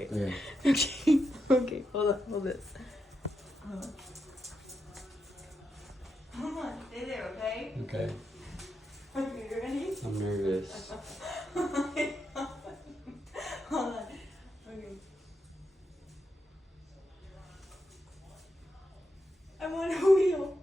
right? Yeah. Okay. Okay. Hold on. Hold this. Hold on. Hold on. Stay there, okay? Okay. Okay, you ready? I'm nervous. Hold on. Okay. I want a wheel.